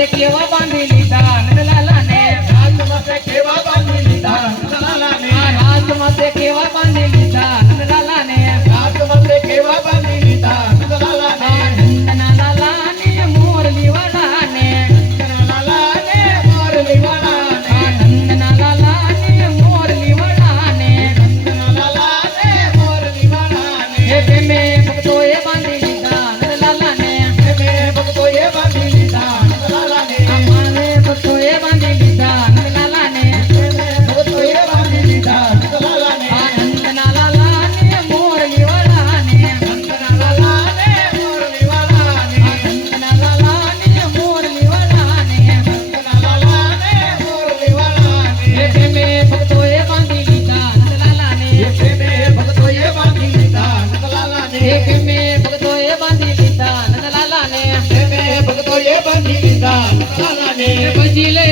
માથે કેવા બાંધી લીધા નંદલાલા ને રાજ માથે કેવા બાંધી લીધા નંદલાલા ને રાજ માથે કેવા બાંધી લીધા નંદલાલા ને રાજ માથે કેવા બાંધી લીધા નંદલાલા ને નંદલાલા ને મોરલી વાળા ને નંદલાલા ને મોરલી વાળા ને નંદલાલા ને મોરલી વાળા ને નંદલાલા ને મોરલી વાળા ને હે પ્રેમે ભક્તોએ બાંધી લીધા નંદલાલા ને મે ભક્તોએ બાંધી લીધા નંદલાલા ને અમારે ભક્તોએ બાંધી લીધા નંદલાલા ને ભક્તોએ બાંધી લીધા નંદલાલા ને નંદલાલા ને મોરલી વાળા ને નંદલાલા ને મોરલી વાળા ને નંદલાલા ને મોરલી વાળા ને નંદલાલા ને મોરલી વાળા ને હે પ્રેમે ભક્તોએ બાંધી લીધા નંદલાલા ને મે ભક્તોએ બાંધી લીધા નંદલાલા ને હે પ્રેમે ભક્તોએ બાંધી લીધા નંદલાલા ને મે ભક્તોએ બાંધી લીધા નંદલાલા ને ભજી લે